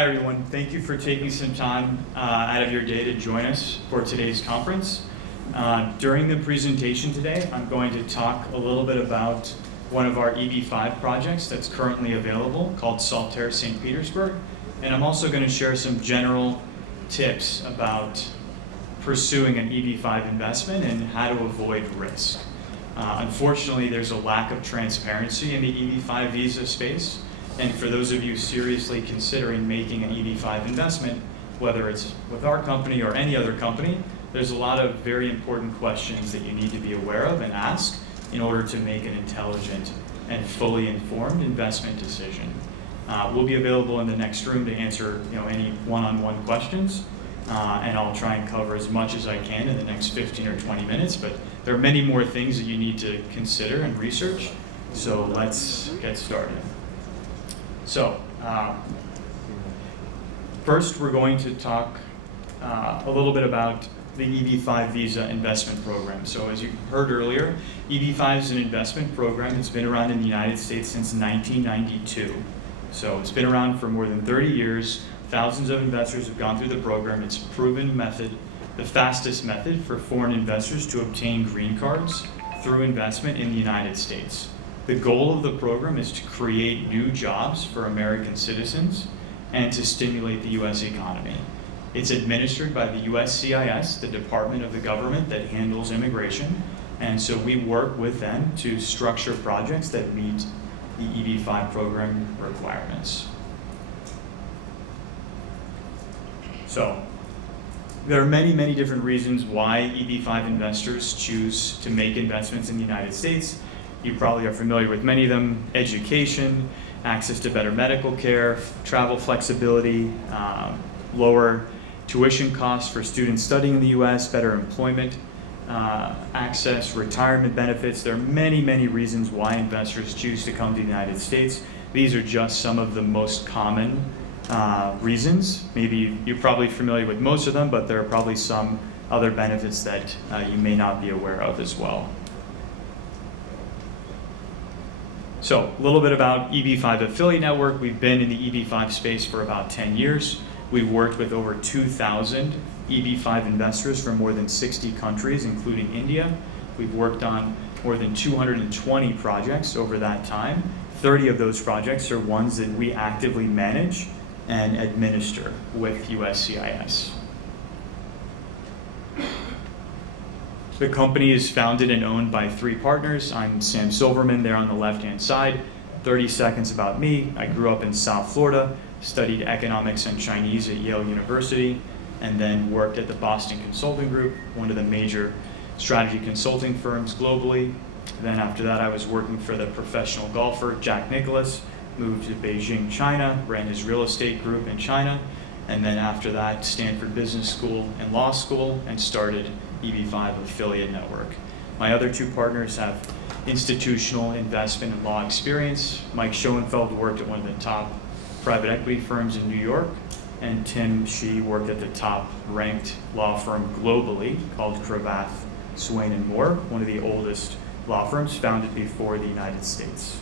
Hi everyone, thank you for taking some time out of your day to join us for today's conference. During the presentation today, I'm going to talk a little bit about one of our EB-5 projects that's currently available called St Petersburg, and I'm also going to share some general tips about pursuing an EB-5 investment and how to avoid risk. Unfortunately, there's a lack of transparency in the EB-5 visa space. And for those of you seriously considering making an EB-5 investment, whether it's with our company or any other company, there's a lot of very important questions that you need to be aware of and ask in order to make an intelligent and fully informed investment decision. We'll be available in the next room to answer any one-on-one questions, and I'll try and cover as much as I can in the next 15 or 20 minutes, but there are many more things that you need to consider and research, so let's get started. So, first we're going to talk a little bit about the EB-5 visa investment program. So as you heard earlier, EB-5 is an investment program that's been around in the United States since 1992. So it's been around for more than 30 years. Thousands of investors have gone through the program. It's a proven method, the fastest method for foreign investors to obtain green cards through investment in the United States. The goal of the program is to create new jobs for American citizens and to stimulate the U.S. economy. It's administered by the USCIS, the department of the government that handles immigration, and so we work with them to structure projects that meet the EB-5 program requirements. So, there are many, many different reasons why EB-5 investors choose to make investments in the United States. You probably are familiar with many of them: education, access to better medical care, travel flexibility, lower tuition costs for students studying in the US, better employment access, retirement benefits. There are many, many reasons why investors choose to come to the United States. These are just some of the most common reasons. Maybe you're probably familiar with most of them, but there are probably some other benefits that you may not be aware of as well. So, a little bit about EB-5 Affiliate Network. We've been in the EB-5 space for about 10 years. We've worked with over 2,000 EB-5 investors from more than 60 countries, including India. We've worked on more than 220 projects over that time. 30 of those projects are ones that we actively manage and administer with USCIS. The company is founded and owned by 3 partners. I'm Sam Silverman there on the left-hand side. 30 seconds about me. I grew up in South Florida, studied economics and Chinese at Yale University, and then worked at the Boston Consulting Group, one of the major strategy consulting firms globally. Then after that, I was working for the professional golfer Jack Nicklaus, moved to Beijing, China, ran his real estate group in China, and then after that, Stanford Business School and Law School, and started EB-5 Affiliate Network. My other 2 partners have institutional investment and law experience. Mike Schoenfeld worked at one of the top private equity firms in New York, and Tim Shee worked at the top ranked law firm globally called Cravath, Swaine & Moore, one of the oldest law firms founded before the United States.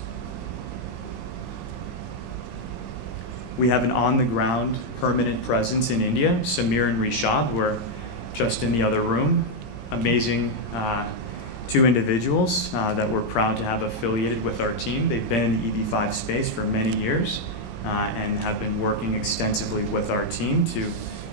We have an on-the-ground permanent presence in India. Samir and Rishad were just in the other room. Amazing 2 individuals that we're proud to have affiliated with our team. They've been in the EB-5 space for many years and have been working extensively with our team to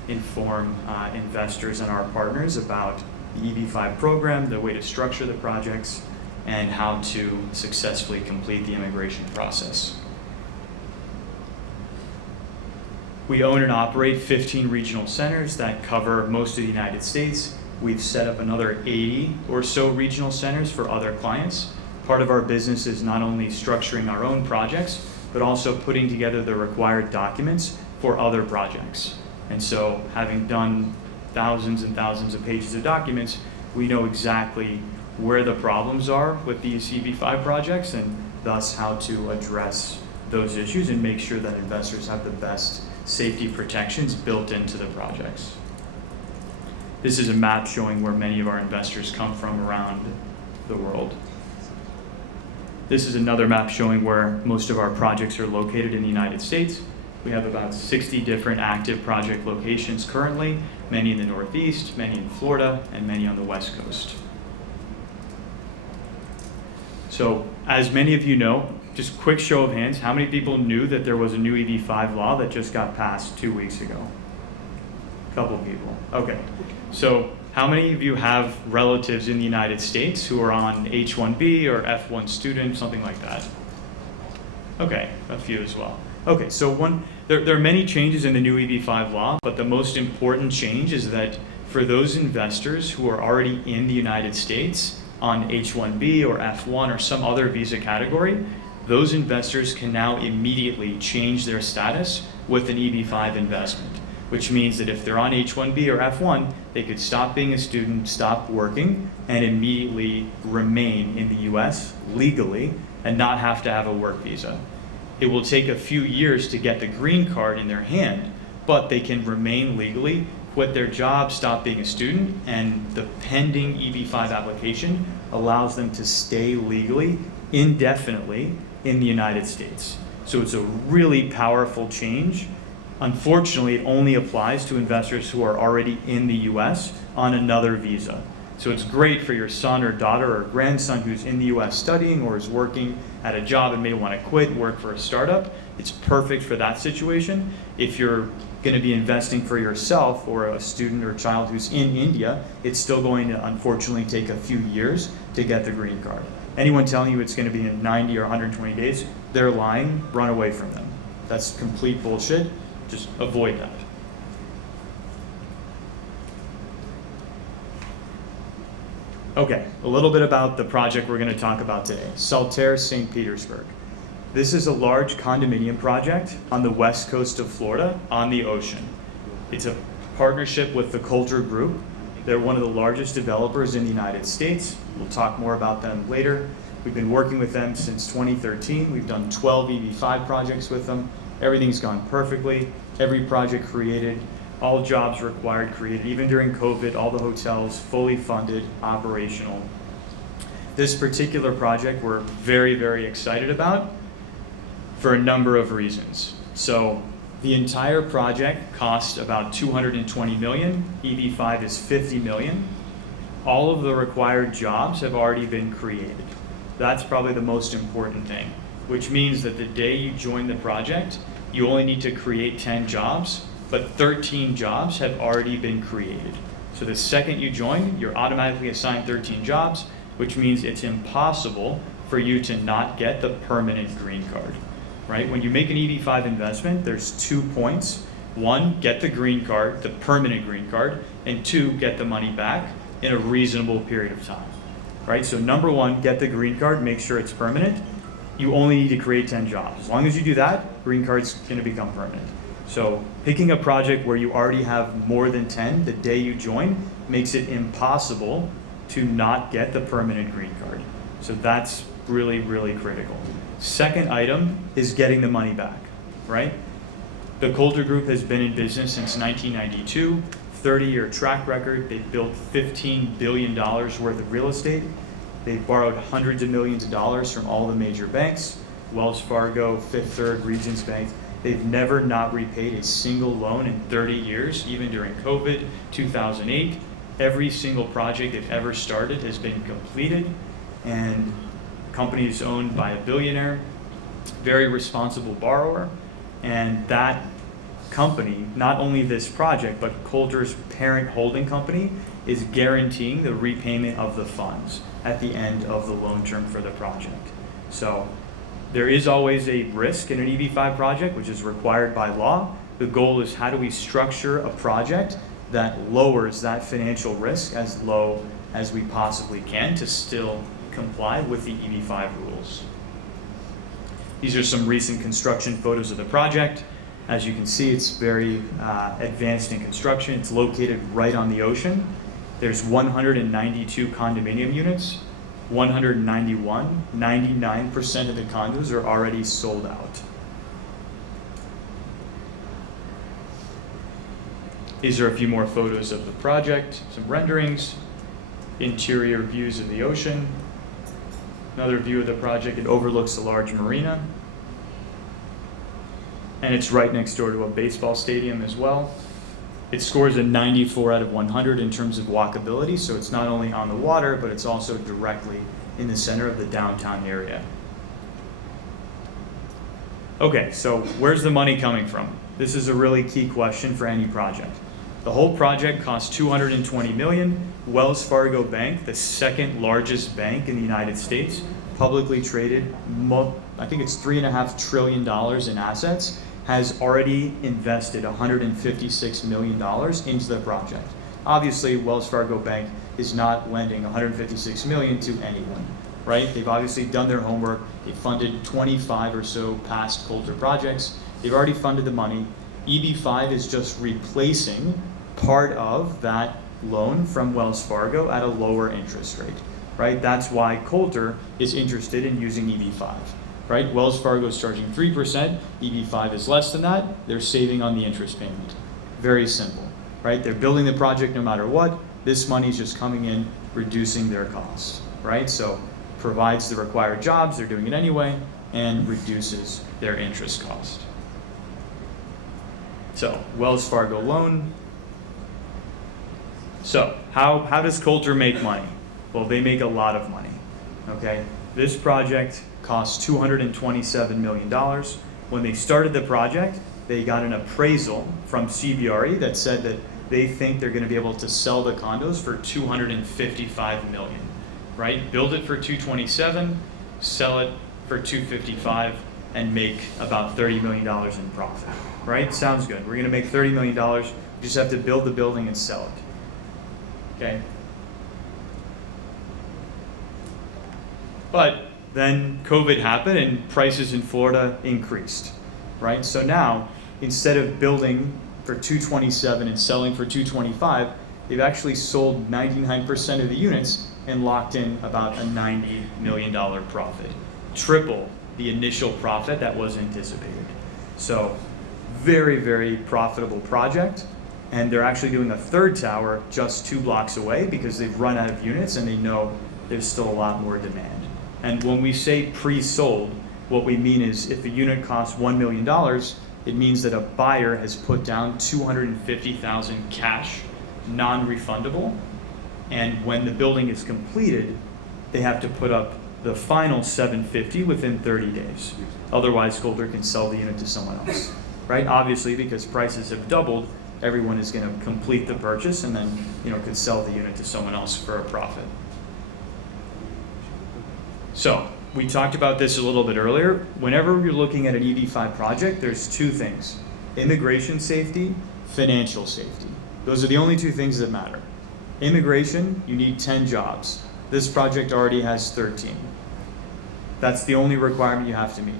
inform investors and our partners about the EB-5 program, the way to structure the projects, and how to successfully complete the immigration process. We own and operate 15 regional centers that cover most of the United States. We've set up another 80 or so regional centers for other clients. Part of our business is not only structuring our own projects, but also putting together the required documents for other projects. And so, having done thousands and thousands of pages of documents, we know exactly where the problems are with these EB-5 projects, and thus how to address those issues and make sure that investors have the best safety protections built into the projects. This is a map showing where many of our investors come from around the world. This is another map showing where most of our projects are located in the United States. We have about 60 different active project locations currently, many in the Northeast, many in Florida, and many on the West Coast. So, as many of you know, just quick show of hands, how many people knew that there was a new EB-5 law that just got passed 2 weeks ago? A couple people. Okay. So, how many of you have relatives in the United States who are on H-1B or F-1 student, something like that? Okay, a few as well. Okay, so there are many changes in the new EB-5 law, but the most important change is that for those investors who are already in the United States on H-1B or F-1 or some other visa category, those investors can now immediately change their status with an EB-5 investment, which means that if they're on H-1B or F-1, they could stop being a student, stop working, and immediately remain in the US legally and not have to have a work visa. It will take a few years to get the green card in their hand, but they can remain legally, quit their job, stop being a student, and the pending EB-5 application allows them to stay legally, indefinitely in the United States. So it's a really powerful change. Unfortunately, it only applies to investors who are already in the US on another visa. So it's great for your son or daughter or grandson who's in the US studying or is working at a job and may want to quit and work for a startup. It's perfect for that situation. If you're going to be investing for yourself or a student or child who's in India, it's still going to unfortunately take a few years to get the green card. Anyone telling you it's going to be in 90 or 120 days, they're lying. Run away from them. That's complete bullshit. Just avoid that. Okay, a little bit about the project we're going to talk about today, St Petersburg. This is a large condominium project on the west coast of Florida on the ocean. It's a partnership with the Coulter Group. They're one of the largest developers in the United States. We'll talk more about them later. We've been working with them since 2013. We've done 12 EB-5 projects with them. Everything's gone perfectly. Every project created, all jobs required created, even during COVID, all the hotels fully funded, operational. This particular project we're very, very excited about for a number of reasons. So the entire project cost about $220 million. EB-5 is $50 million. All of the required jobs have already been created. That's probably the most important thing, which means that the day you join the project, you only need to create 10 jobs, but 13 jobs have already been created. So the second you join, you're automatically assigned 13 jobs, which means it's impossible for you to not get the permanent green card, right? When you make an EB-5 investment, there's 2 points. 1, get the green card, the permanent green card, and 2, get the money back in a reasonable period of time, right? So number 1, get the green card, make sure it's permanent. You only need to create 10 jobs. As long as you do that, green card's gonna become permanent. So picking a project where you already have more than 10 the day you join makes it impossible to not get the permanent green card. So that's really, really critical. Second item is getting the money back, right? The Coulter Group has been in business since 1992, 30-year track record. They've built $15 billion worth of real estate. They've borrowed hundreds of millions of dollars from all the major banks, Wells Fargo, Fifth Third, Regions Bank. They've never not repaid a single loan in 30 years, even during COVID, 2008. Every single project they've ever started has been completed, and the company is owned by a billionaire, very responsible borrower, and that company, not only this project, but Coulter's parent holding company, is guaranteeing the repayment of the funds at the end of the loan term for the project. So there is always a risk in an EB-5 project, which is required by law. The goal is how do we structure a project that lowers that financial risk as low as we possibly can to still comply with the EB-5 rules. These are some recent construction photos of the project. As you can see, it's very advanced in construction. It's located right on the ocean. There's 192 condominium units, 191, 99% of the condos are already sold out. These are a few more photos of the project, some renderings, interior views of the ocean. Another view of the project, it overlooks a large marina. and it's right next door to a baseball stadium as well. It scores a 94 out of 100 in terms of walkability, so it's not only on the water, but it's also directly in the center of the downtown area. Okay, so where's the money coming from? This is a really key question for any project. The whole project costs $220 million. Wells Fargo Bank, the second largest bank in the United States, publicly traded, I think it's $3.5 trillion in assets, has already invested $156 million into the project. Obviously, Wells Fargo Bank is not lending $156 million to anyone, right? They've obviously done their homework. They funded 25 or so past Coulter projects. They've already funded the money. EB-5 is just replacing part of that loan from Wells Fargo at a lower interest rate, right? That's why Coulter is interested in using EB-5, right? Wells Fargo is charging 3%, EB-5 is less than that, they're saving on the interest payment. Very simple, right? They're building the project no matter what, this money is just coming in, reducing their costs, right? So provides the required jobs, they're doing it anyway, and reduces their interest cost. So, Wells Fargo loan. So, how does Coulter make money? Well, they make a lot of money, okay? This project cost $227 million. When they started the project, they got an appraisal from CBRE that said that they think they're gonna be able to sell the condos for $255 million, right? Build it for $227, sell it for $255, and make about $30 million in profit, right? Sounds good. We're gonna make $30 million, you just have to build the building and sell it. Okay. But then COVID happened and prices in Florida increased, right? So now, instead of building for $227 and selling for $225, they've actually sold 99% of the units and locked in about a $90 million profit. Triple the initial profit that was anticipated. So very, very profitable project. And they're actually doing a third tower just 2 blocks away because they've run out of units and they know there's still a lot more demand. And when we say pre-sold, what we mean is if a unit costs $1 million, it means that a buyer has put down $250,000 cash, non-refundable. And when the building is completed, they have to put up the final $750 within 30 days. Otherwise, Coulter can sell the unit to someone else, right? Obviously, because prices have doubled, everyone is going to complete the purchase and then, could sell the unit to someone else for a profit. So we talked about this a little bit earlier. Whenever you're looking at an EB-5 project, there's 2 things: immigration safety, financial safety. Those are the only 2 things that matter. Immigration, you need 10 jobs. This project already has 13. That's the only requirement you have to meet.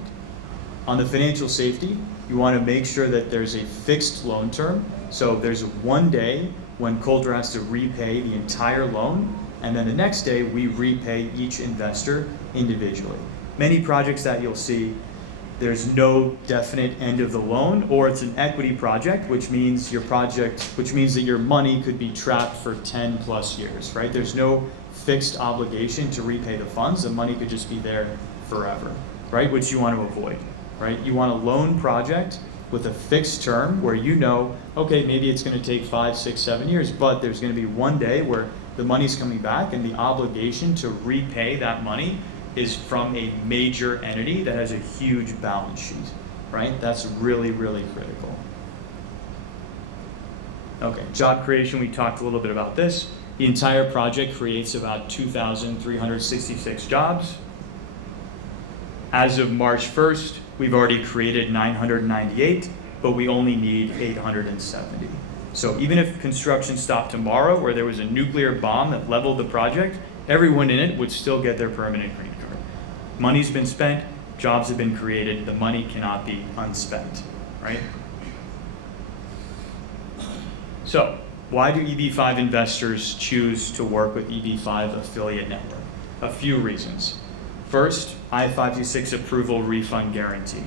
On the financial safety, you want to make sure that there's a fixed loan term. So there's one day when Coulter has to repay the entire loan, and then the next day we repay each investor individually. Many projects that you'll see, there's no definite end of the loan, or it's an equity project, which means that your money could be trapped for 10 plus years, right? There's no fixed obligation to repay the funds. The money could just be there forever, right? Which you want to avoid, right? You want a loan project with a fixed term where okay, maybe it's going to take 5, 6, 7 years, but there's going to be one day where the money's coming back and the obligation to repay that money is from a major entity that has a huge balance sheet, right? That's really, really critical. Okay, job creation, we talked a little bit about this. The entire project creates about 2,366 jobs. As of March 1st, we've already created 998, but we only need 870. So even if construction stopped tomorrow, or there was a nuclear bomb that leveled the project, everyone in it would still get their permanent green card. Money's been spent, jobs have been created, the money cannot be unspent, right? So why do EB-5 investors choose to work with EB-5 affiliate network? A few reasons. First, I-526 approval refund guarantee.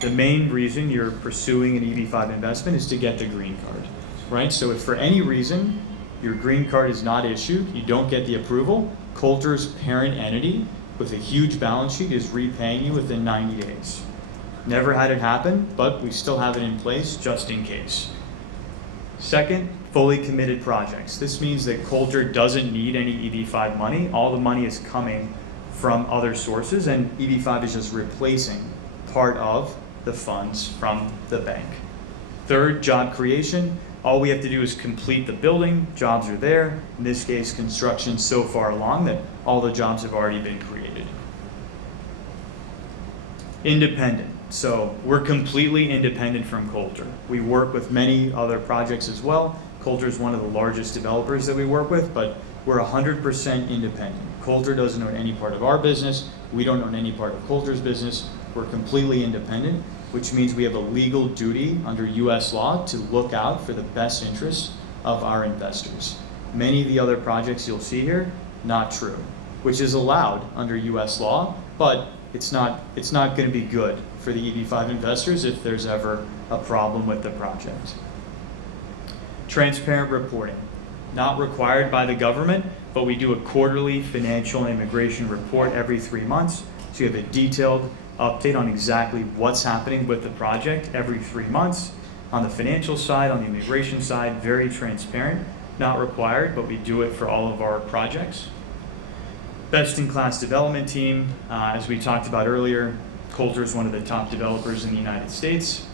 The main reason you're pursuing an EB-5 investment is to get the green card, right? So if for any reason your green card is not issued, you don't get the approval, Coulter's parent entity with a huge balance sheet is repaying you within 90 days, Never had it happen, but we still have it in place just in case. Second, fully committed projects. This means that Coulter doesn't need any EB-5 money. All the money is coming from other sources, and EB-5 is just replacing part of the funds from the bank. Third, job creation. All we have to do is complete the building. Jobs are there. In this case, construction's so far along that all the jobs have already been created. Independent. So we're completely independent from Coulter. We work with many other projects as well. Coulter is one of the largest developers that we work with, but we're 100% independent. Coulter doesn't own any part of our business. We don't own any part of Coulter's business. We're completely independent, which means we have a legal duty under US law to look out for the best interests of our investors. Many of the other projects you'll see here, not true, which is allowed under US law, but it's not going to be good for the EB-5 investors if there's ever a problem with the project. Transparent reporting. Not required by the government, but we do a quarterly financial and immigration report every 3 months. So you have a detailed update on exactly what's happening with the project every 3 months. On the financial side, on the immigration side, very transparent. Not required, but we do it for all of our projects. Best-in-class development team. As we talked about earlier, Coulter is one of the top developers in the United States.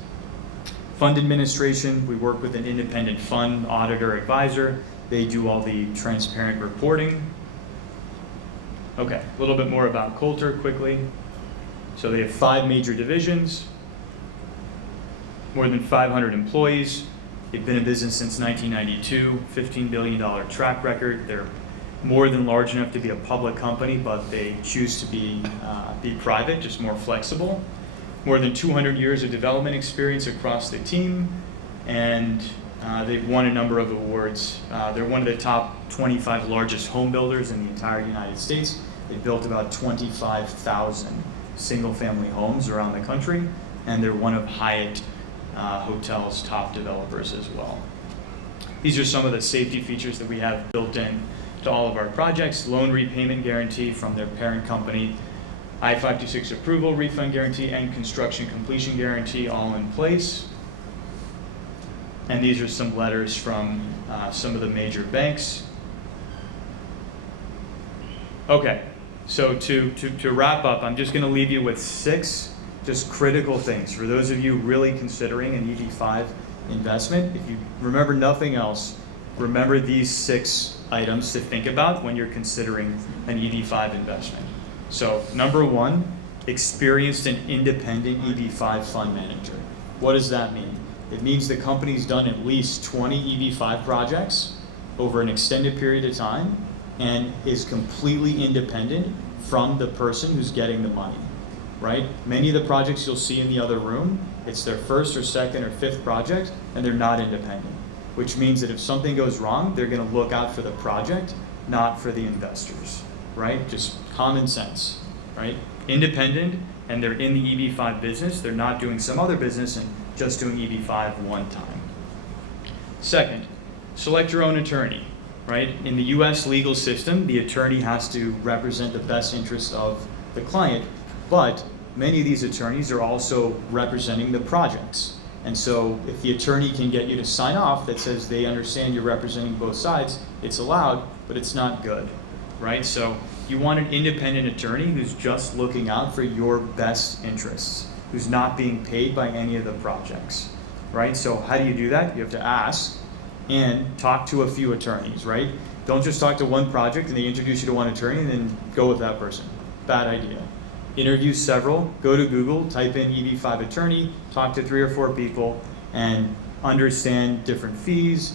Fund administration, we work with an independent fund auditor advisor. They do all the transparent reporting. Okay, a little bit more about Coulter quickly. So they have 5 major divisions, more than 500 employees. They've been in business since 1992, $15 billion track record. They're more than large enough to be a public company, but they choose to be private, just more flexible. More than 200 years of development experience across the team, and they've won a number of awards. They're one of the top 25 largest home builders in the entire United States. They built about 25,000 single-family homes around the country, and they're one of Hyatt Hotels' top developers as well. These are some of the safety features that we have built in to all of our projects. Loan repayment guarantee from their parent company, I-526 approval, refund guarantee, and construction completion guarantee all in place. And these are some letters from some of the major banks. Okay, so to wrap up, I'm just gonna leave you with 6 just critical things for those of you really considering an EB-5 investment. If you remember nothing else, remember these 6 items to think about when you're considering an EB-5 investment. So number 1, experienced and independent EB-5 fund manager. What does that mean? It means the company's done at least 20 EB-5 projects over an extended period of time and is completely independent from the person who's getting the money, right? Many of the projects you'll see in the other room, it's their first or second or 5th project, and they're not independent, which means that if something goes wrong, they're gonna look out for the project, not for the investors, right? Just common sense, right? Independent, and they're in the EB-5 business. They're not doing some other business and just doing EB-5 one time. Second, select your own attorney, right? In the US legal system, the attorney has to represent the best interests of the client, but many of these attorneys are also representing the projects. And so if the attorney can get you to sign off that says they understand you're representing both sides, it's allowed, but it's not good, right? So you want an independent attorney who's just looking out for your best interests, who's not being paid by any of the projects, right? So how do you do that? You have to ask and talk to a few attorneys, right? Don't just talk to one project and they introduce you to one attorney and then go with that person. Bad idea. Interview several, go to Google, type in EB-5 attorney, talk to 3 or 4 people, and understand different fees,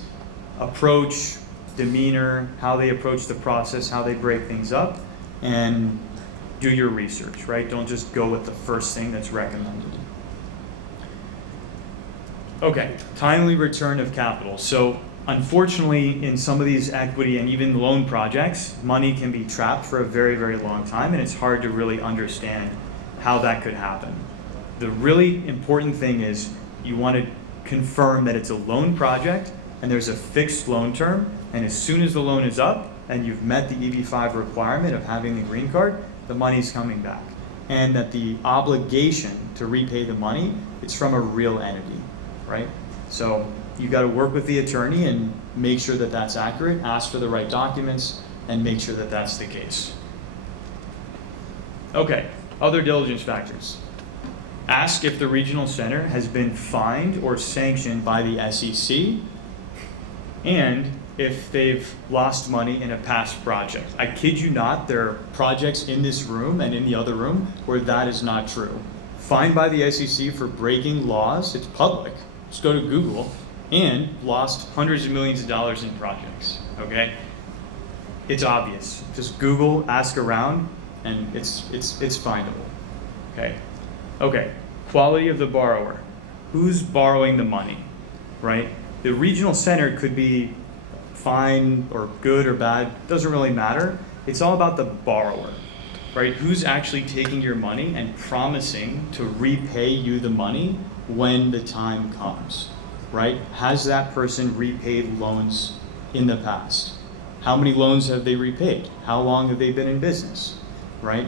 approach, demeanor, how they approach the process, how they break things up, and do your research, right? Don't just go with the first thing that's recommended. Okay, timely return of capital. So unfortunately, in some of these equity and even loan projects, money can be trapped for a very, very long time, and it's hard to really understand how that could happen. The really important thing is you want to confirm that it's a loan project and there's a fixed loan term, and as soon as the loan is up and you've met the EB-5 requirement of having the green card, the money's coming back. and that the obligation to repay the money, it's from a real entity, right? So you got to work with the attorney and make sure that that's accurate, ask for the right documents, and make sure that that's the case. Okay, other diligence factors. Ask if the regional center has been fined or sanctioned by the SEC, and if they've lost money in a past project. I kid you not, there are projects in this room and in the other room where that is not true. Fined by the SEC for breaking laws, it's public. Just go to Google, and lost hundreds of millions of dollars in projects, okay? It's obvious. Just Google, ask around, and it's findable, okay? Okay, quality of the borrower. Who's borrowing the money, right? The regional center could be fine or good or bad, doesn't really matter. It's all about the borrower, right? Who's actually taking your money and promising to repay you the money when the time comes, right? Has that person repaid loans in the past? How many loans have they repaid? How long have they been in business, right?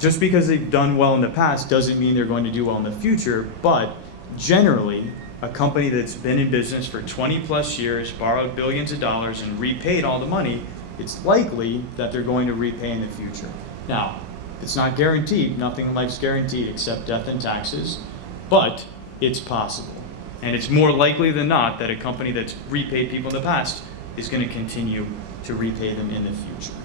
Just because they've done well in the past doesn't mean they're going to do well in the future, but generally, a company that's been in business for 20 plus years, borrowed billions of dollars, and repaid all the money, it's likely that they're going to repay in the future. Now, it's not guaranteed. Nothing in life's guaranteed except death and taxes, but it's possible. And it's more likely than not that a company that's repaid people in the past is going to continue to repay them in the future.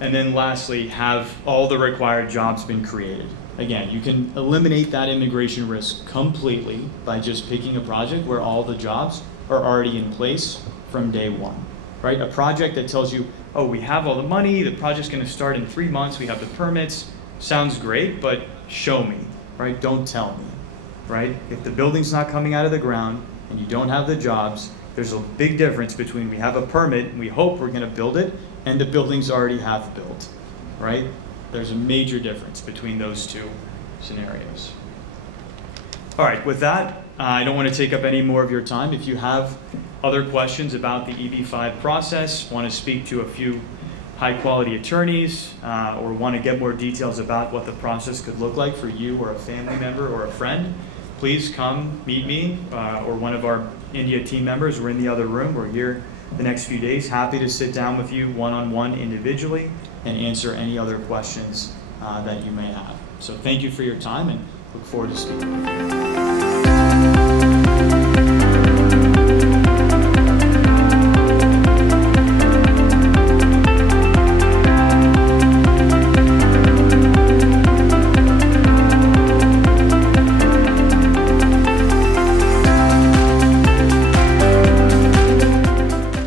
And then lastly, have all the required jobs been created? Again, you can eliminate that immigration risk completely by just picking a project where all the jobs are already in place from day one, right? A project that tells you, oh, we have all the money, the project's gonna start in 3 months, we have the permits, sounds great, but show me, right? Don't tell me, right? If the building's not coming out of the ground and you don't have the jobs, there's a big difference between we have a permit and we hope we're gonna build it and the building's already half built, right? There's a major difference between those two scenarios. All right, with that, I don't want to take up any more of your time. If you have other questions about the EB-5 process, want to speak to a few high-quality attorneys, or want to get more details about what the process could look like for you or a family member or a friend, please come meet me or one of our India team members. We're in the other room. We're here the next few days. Happy to sit down with you one-on-one individually and answer any other questions that you may have. So thank you for your time and look forward to speaking with you.